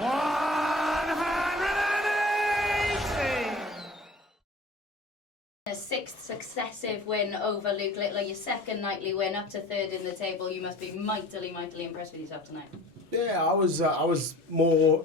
180! A sixth successive win over Luke Little, your second nightly win, up to third in the table. You must be mightily impressed with yourself tonight. Yeah, I was more.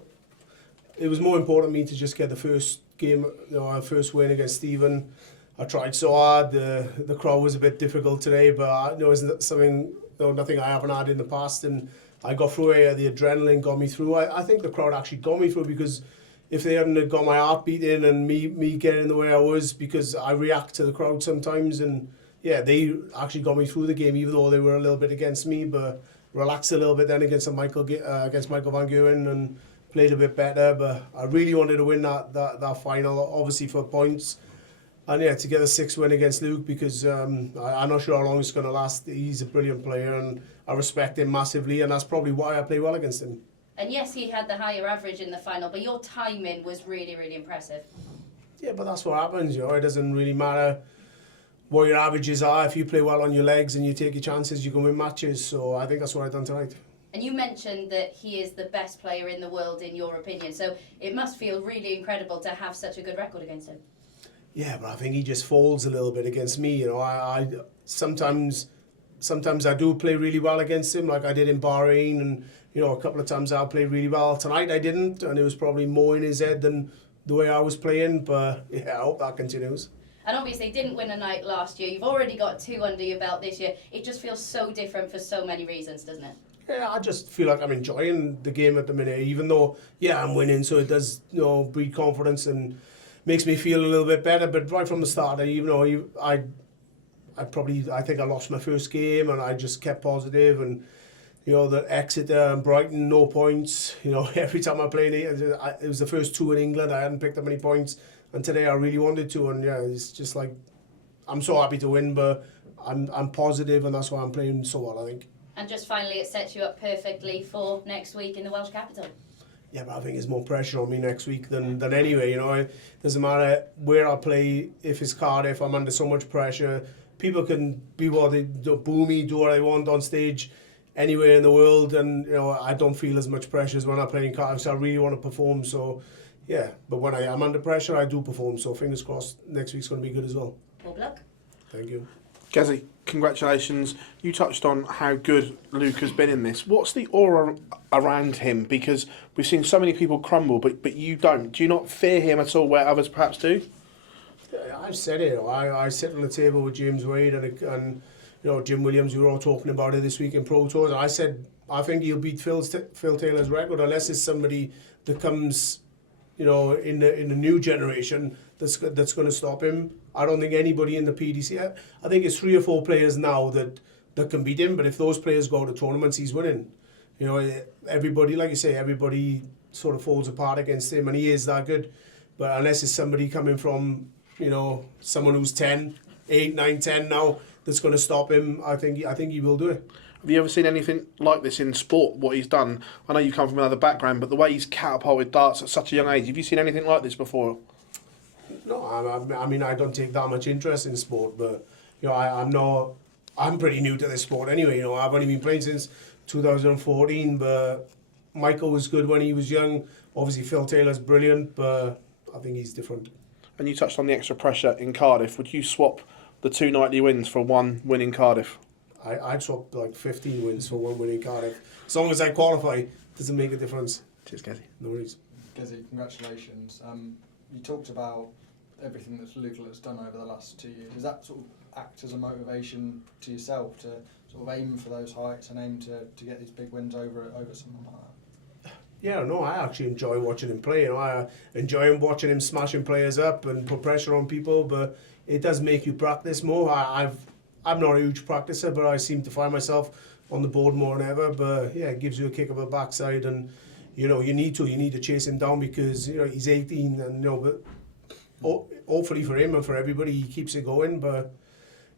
It was more important to me to just get the first game, our first win against Stephen. I tried so hard. The crowd was a bit difficult today, but it's something, nothing I haven't had in the past, and I got through it. The adrenaline got me through. I think the crowd actually got me through, because if they hadn't got my heart beating and me getting the way I was, because I react to the crowd sometimes, and yeah, they actually got me through the game, even though they were a little bit against me, but relaxed a little bit then against Michael Van Gerwen and played a bit better. But I really wanted to win that final, obviously for points, and yeah, to get a 6 win against Luke, because I'm not sure how long it's going to last. He's a brilliant player and I respect him massively, and that's probably why I play well against him. And yes, he had the higher average in the final, but your timing was really, really impressive. Yeah, but that's what happens, It doesn't really matter what your averages are. If you play well on your legs and you take your chances, you can win matches. So I think that's what I've done tonight. And you mentioned that he is the best player in the world, in your opinion. So it must feel really incredible to have such a good record against him. Yeah, but I think he just falls a little bit against me. I sometimes I do play really well against him, like I did in Bahrain, and a couple of times I'll play really well. Tonight I didn't, and it was probably more in his head than the way I was playing. But yeah, I hope that continues. And obviously didn't win a night last year. You've already got 2 under your belt this year. It just feels so different for so many reasons, doesn't it? Yeah, I just feel like I'm enjoying the game at the minute, even though, yeah, I'm winning, so it does, breed confidence and makes me feel a little bit better. But right from the start, even though I think I lost my first game, and I just kept positive, and the Exeter and Brighton, no points. Every time I played it was the first 2 in England. I hadn't picked up any points, and today I really wanted to, and yeah, it's just like, I'm so happy to win, but I'm positive, and that's why I'm playing so well, I think. And just finally, it sets you up perfectly for next week in the Welsh capital. Yeah, but I think there's more pressure on me next week than anyway. It doesn't matter where I play. If it's Cardiff, I'm under so much pressure. People can be what they boo me, do what I want on stage anywhere in the world, and I don't feel as much pressure as when I play in Cardiff. So I really want to perform. So yeah, but when I am under pressure, I do perform. So fingers crossed, next week's going to be good as well. Good luck. Thank you. Gezi, congratulations. You touched on how good Luke has been in this. What's the aura around him? Because we've seen so many people crumble, but you don't. Do you not fear him at all where others perhaps do? I've said it. I sit on the table with James Wade and Jim Williams. We were all talking about it this week in Pro Tours. And I said I think he'll beat Phil Taylor's record, unless it's somebody that comes, in the new generation that's going to stop him. I don't think anybody in the PDC. I think it's 3 or 4 players now that can beat him. But if those players go to tournaments, he's winning. Everybody, like you say, everybody sort of falls apart against him, and he is that good. But unless it's somebody coming from, someone who's 10, 8, 9, 10 now that's going to stop him, I think he will do it. Have you ever seen anything like this in sport, what he's done? I know you come from another background, but the way he's catapulted darts at such a young age, have you seen anything like this before? No, I mean, I don't take that much interest in sport, but, I'm pretty new to this sport anyway. I've only been playing since 2014, but Michael was good when he was young. Obviously, Phil Taylor's brilliant, but I think he's different. And you touched on the extra pressure in Cardiff. Would you swap the 2 nightly wins for 1 win in Cardiff? I'd swap like 15 wins for 1 win in Cardiff. As long as I qualify, doesn't make a difference. Cheers, Gezi. No worries. Gezi, congratulations. You talked about everything that Luke has done over the last 2 years. Does that sort of act as a motivation to yourself to sort of aim for those heights and aim to get these big wins over someone like that? Yeah, no, I actually enjoy watching him play. I enjoy watching him smashing players up and put pressure on people, but it does make you practice more. I'm not a huge practicer, but I seem to find myself on the board more than ever. But yeah, it gives you a kick of the backside, and you need to chase him down, because he's 18, and but hopefully for him and for everybody, he keeps it going. But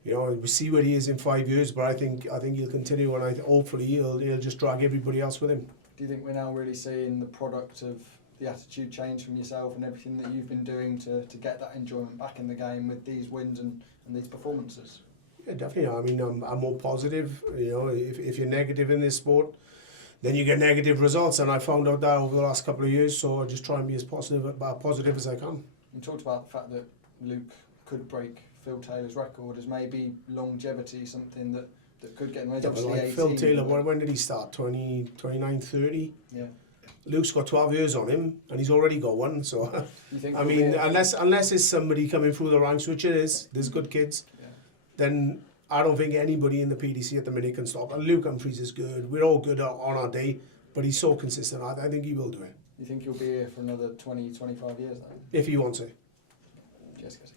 we'll see where he is in 5 years. But I think he'll continue, and hopefully he'll just drag everybody else with him. Do you think we're now really seeing the product of the attitude change from yourself and everything that you've been doing to get that enjoyment back in the game with these wins and these performances? Yeah, definitely. I mean, I'm more positive. If you're negative in this sport, then you get negative results. And I found out that over the last couple of years, so I just try and be as positive as I can. You talked about the fact that Luke could break Phil Taylor's record. Is maybe longevity something that could get him? Yeah, but like Phil Taylor, when did he start? 29, 30? Yeah. Luke's got 12 years on him, and he's already got one. So, You think I mean, unless it's somebody coming through the ranks, which it is, there's good kids, then I don't think anybody in the PDC at the minute can stop. And Luke Humphries is good. We're all good on our day, but he's so consistent. I think he will do it. You think he'll be here for another 20, 25 years then? If he wants it. Cheers, guys.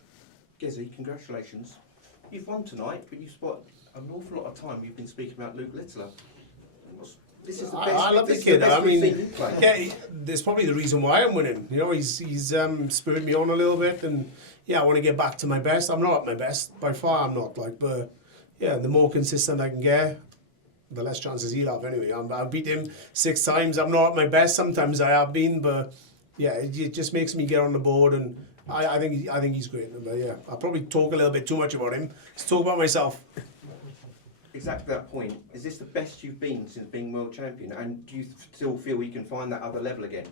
Gizzy, congratulations. You've won tonight, but you've spent an awful lot of time you've been speaking about Luke Littler. This is the best. I love the this is kid. best I we've mean, seen him play. yeah, there's probably the reason why I'm winning. You know, he's spurred me on a little bit, and yeah, I want to get back to my best. I'm not at my best by far. I'm not but yeah, the more consistent I can get, the less chances he'll have. Anyway, I've beat him 6 times. I'm not at my best. Sometimes I have been, but yeah, it just makes me get on the board, and I think he's great. But yeah, I probably talk a little bit too much about him. Let's talk about myself. Exactly that point. Is this the best you've been since being world champion? And do you still feel you can find that other level again?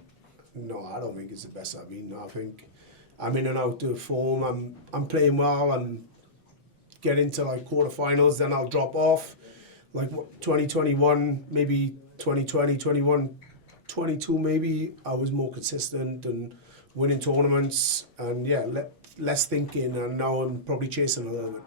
No, I don't think it's the best I've been. I think I'm in and out of form. I'm playing well. I'm getting to like quarterfinals, then I'll drop off. Like 2021, maybe 2020, 21, 22 maybe. I was more consistent and winning tournaments, and yeah, less thinking. And now I'm probably chasing a little bit.